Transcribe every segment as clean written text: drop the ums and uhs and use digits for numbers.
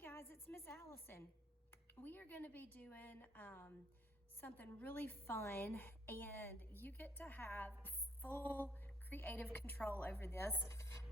Hey guys, it's Miss Allison. We are going to be doing something really fun, and you get to have full creative control over this.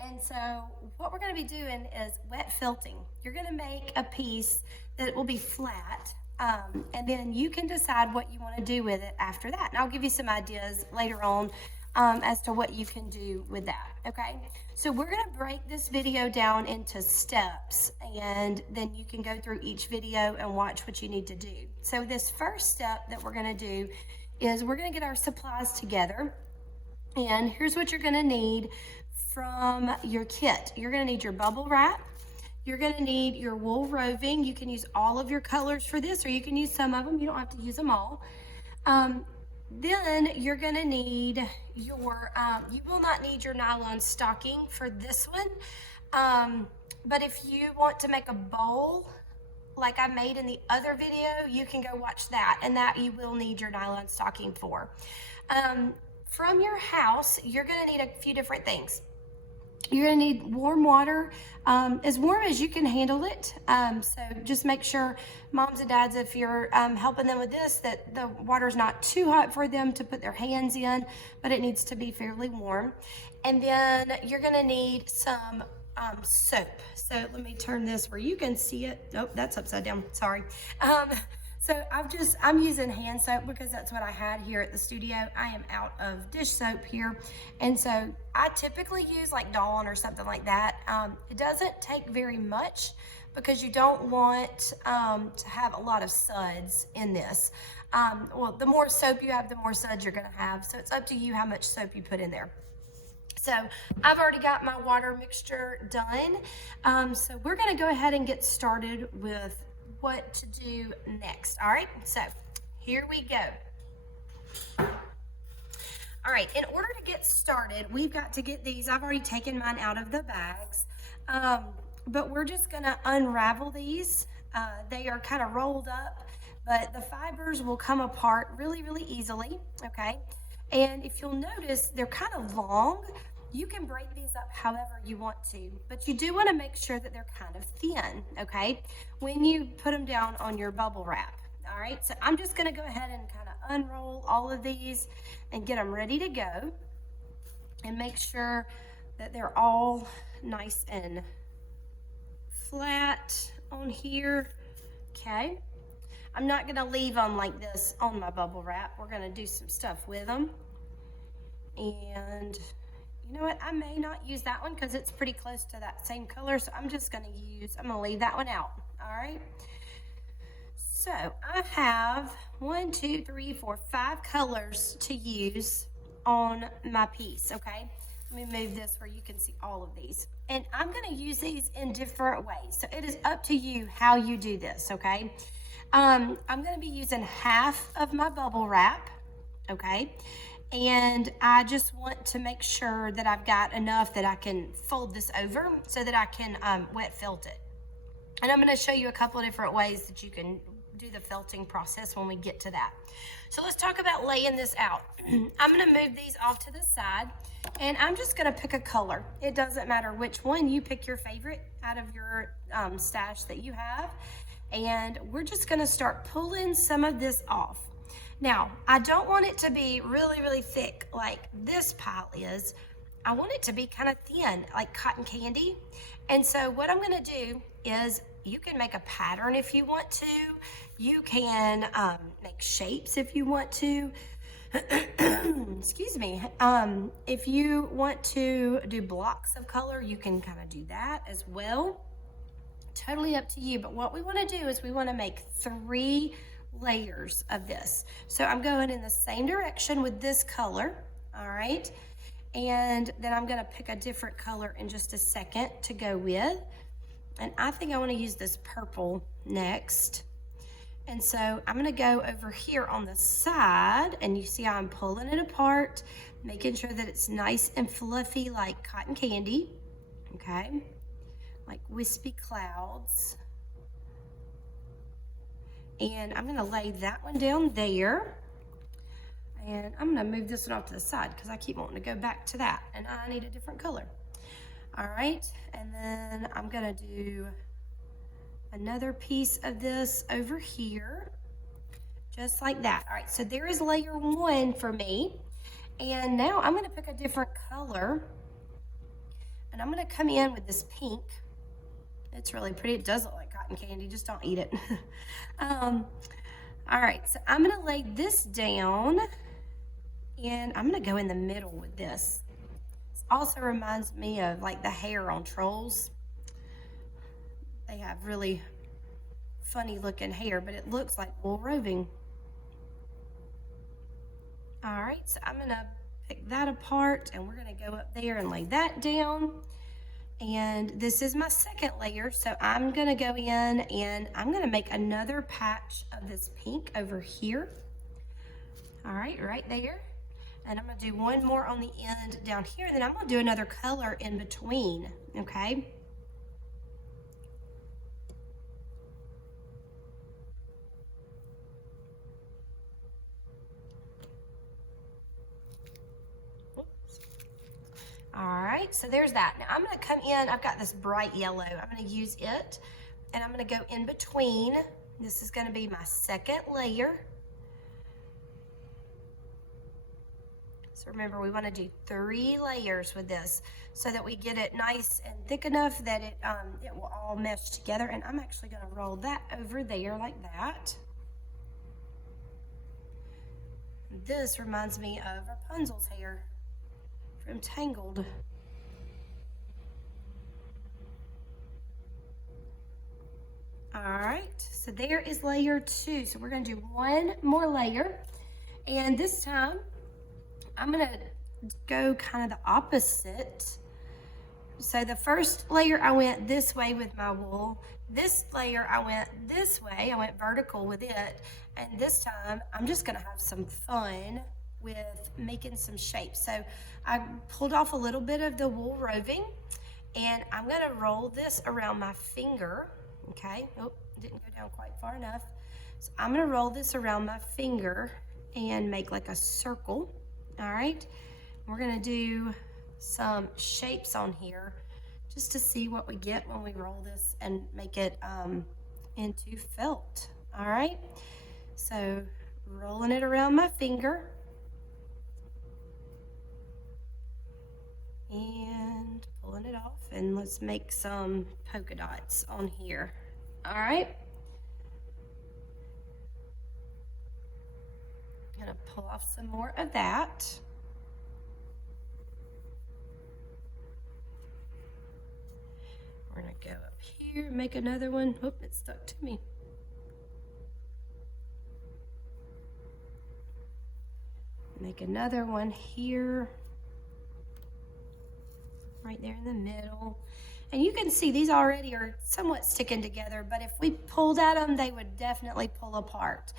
And so, what we're going to be doing is wet felting. You're going to make a piece that will be flat, and then you can decide what you want to do with it after that. And I'll give you some ideas later on as to what you can do with that. Okay, so we're going to break this video down into steps, and then you can go through each video and watch what you need to do. So this first step that we're going to do is we're going to get our supplies together, and here's what you're going to need from your kit. You're going to need your bubble wrap. You're going to need your wool roving. You can use all of your colors for this, or you can use some of them. You don't have to use them all. Then you're going to need your, you will not need your nylon stocking for this one. But if you want to make a bowl like I made in the other video, you can go watch that, and that you will need your nylon stocking for. From your house, you're going to need a few different things. You're going to need warm water, as warm as you can handle it. So just make sure, moms and dads, if you're helping them with this, that the water's not too hot for them to put their hands in, but it needs to be fairly warm. And then you're going to need some soap. So let me turn this where you can see it. Oh, that's upside down. Sorry. So I'm using hand soap because that's what I had here at the studio. I am out of dish soap here. And so I typically use like Dawn or something like that. It doesn't take very much because you don't want to have a lot of suds in this. Well, the more soap you have, the more suds you're gonna have. So it's up to you how much soap you put in there. So I've already got my water mixture done. So we're gonna go ahead and get started with what to do next. All right, so here we go. All right, in order to get started, we've got to get these. I've already taken mine out of the bags, but we're just gonna unravel these. They are kind of rolled up, but the fibers will come apart really, really easily, okay? And if you'll notice, they're kind of long. You can break these up however you want to, but you do want to make sure that they're kind of thin, okay, when you put them down on your bubble wrap. All right, so I'm just going to go ahead and kind of unroll all of these and get them ready to go, and make sure that they're all nice and flat on here. Okay, I'm not going to leave them like this on my bubble wrap. We're going to do some stuff with them. And you know what, I may not use that one because it's pretty close to that same color, so I'm going to leave that one out. All right, so I have 1, 2, 3, 4, 5 colors to use on my piece. Okay, let me move this where you can see all of these, and I'm going to use these in different ways, so it is up to you how you do this. Okay, I'm going to be using half of my bubble wrap. Okay, and I just want to make sure that I've got enough that I can fold this over so that I can wet felt it. And I'm going to show you a couple of different ways that you can do the felting process when we get to that. So let's talk about laying this out. I'm going to move these off to the side, and I'm just going to pick a color. It doesn't matter which one. You pick your favorite out of your stash that you have, and we're just going to start pulling some of this off. Now, I don't want it to be really, really thick like this pile is. I want it to be kind of thin, like cotton candy. And so what I'm going to do is, you can make a pattern if you want to. You can make shapes if you want to. Excuse me. If you want to do blocks of color, you can kind of do that as well. Totally up to you. But what we want to do is we want to make 3 layers of this. So I'm going in the same direction with this color. All right, and then I'm going to pick a different color in just a second to go with, and I think I want to use this purple next. And so I'm going to go over here on the side, and you see how I'm pulling it apart, making sure that it's nice and fluffy like cotton candy. Okay, like wispy clouds. And I'm going to lay that one down there, and I'm going to move this one off to the side because I keep wanting to go back to that, and I need a different color. All right, and then I'm going to do another piece of this over here, just like that. All right, so there is layer 1 for me. And now I'm gonna pick a different color, and I'm gonna come in with this pink. It's really pretty. It does look like cotton candy, just don't eat it. All right, so I'm gonna lay this down, and I'm gonna go in the middle with this. This also reminds me of like the hair on trolls. They have really funny looking hair, but it looks like wool roving. All right, so I'm gonna pick that apart, and we're gonna go up there and lay that down. And this is my second layer, so I'm gonna go in and I'm gonna make another patch of this pink over here. All right, right there. And I'm gonna do one more on the end down here, and then I'm gonna do another color in between, okay? All right, so there's that. Now I'm gonna come in, I've got this bright yellow. I'm gonna use it, and I'm gonna go in between. This is gonna be my second layer. So remember, we wanna do 3 layers with this so that we get it nice and thick enough that it will all mesh together. And I'm actually gonna roll that over there like that. This reminds me of Rapunzel's hair from Tangled. All right, so there is layer 2. So we're gonna do one more layer, and this time I'm gonna go kind of the opposite. So the first layer I went this way with my wool. This layer I went this way, I went vertical with it, and this time I'm just gonna have some fun with making some shapes. So I pulled off a little bit of the wool roving, and I'm gonna roll this around my finger, okay? Oh, didn't go down quite far enough. So I'm gonna roll this around my finger and make like a circle, all right? We're gonna do some shapes on here just to see what we get when we roll this and make it into felt, all right? So rolling it around my finger, and pulling it off, and let's make some polka dots on here. All right, I'm gonna pull off some more of that. We're gonna go up here, make another one. Oop, it stuck to me. Make another one here, right there in the middle. And you can see these already are somewhat sticking together, but if we pulled at them, they would definitely pull apart.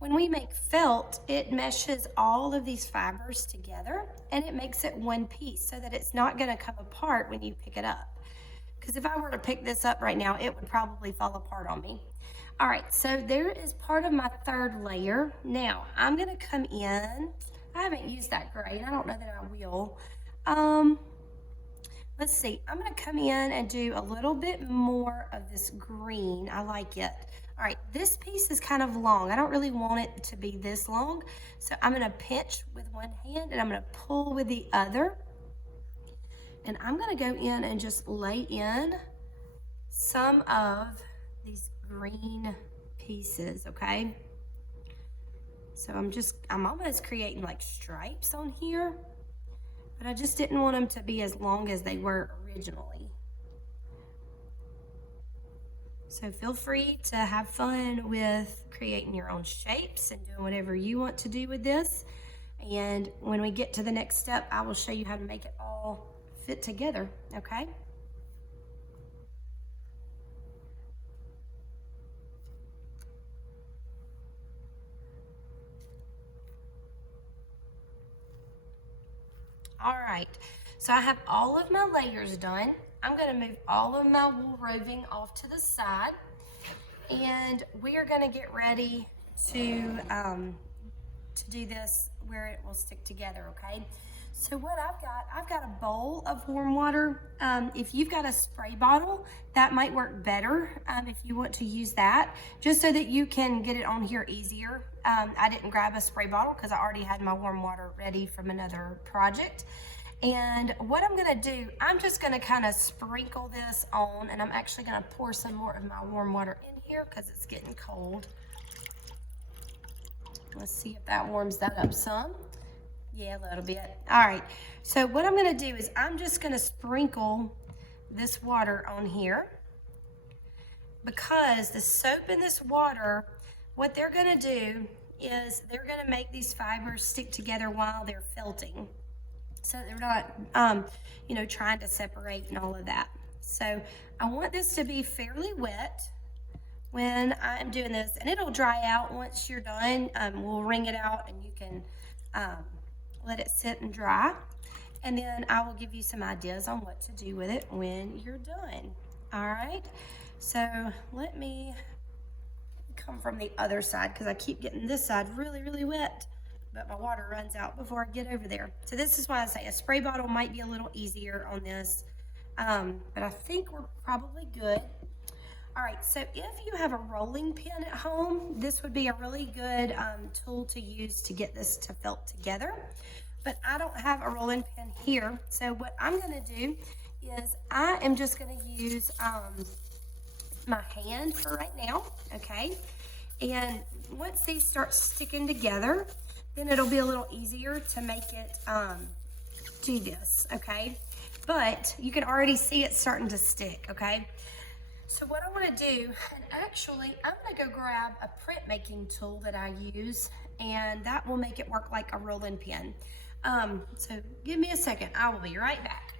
When we make felt, it meshes all of these fibers together, and it makes it one piece so that it's not gonna come apart when you pick it up. Because if I were to pick this up right now, it would probably fall apart on me. All right, so there is part of my third layer. Now, I'm gonna come in. I haven't used that gray, and I don't know that I will. Let's see, I'm gonna come in and do a little bit more of this green. I like it. All right, this piece is kind of long. I don't really want it to be this long. So I'm gonna pinch with one hand, and I'm gonna pull with the other. And I'm gonna go in and just lay in some of these green pieces, okay? So I'm almost creating like stripes on here, but I just didn't want them to be as long as they were originally. So feel free to have fun with creating your own shapes and doing whatever you want to do with this. And when we get to the next step, I will show you how to make it all fit together, okay? All right, so I have all of my layers done. I'm gonna move all of my wool roving off to the side, and we are gonna get ready to do this where it will stick together, okay? So what I've got a bowl of warm water. If you've got a spray bottle, that might work better if you want to use that, just so that you can get it on here easier. I didn't grab a spray bottle because I already had my warm water ready from another project. And what I'm gonna do, I'm just gonna kind of sprinkle this on, and I'm actually gonna pour some more of my warm water in here because it's getting cold. Let's see if that warms that up some. Yeah, a little bit. All right, so what I'm gonna do is I'm just gonna sprinkle this water on here, because the soap in this water, what they're gonna do is they're gonna make these fibers stick together while they're felting. So they're not, you know, trying to separate and all of that. So I want this to be fairly wet when I'm doing this, and it'll dry out once you're done. We'll wring it out and you can let it sit and dry, and then I will give you some ideas on what to do with it when you're done. All right, so let me come from the other side because I keep getting this side really, really wet, but my water runs out before I get over there. So this is why I say a spray bottle might be a little easier on this, but I think we're probably good. All right, so if you have a rolling pin at home, this would be a really good tool to use to get this to felt together. But I don't have a rolling pin here, so what I'm gonna do is I am just gonna use my hand for right now, okay? And once these start sticking together, then it'll be a little easier to make it do this, okay? But you can already see it starting to stick, okay? So what I want to do, and actually I'm going to go grab a print making tool that I use, and that will make it work like a rolling pin. So give me a second, I will be right back.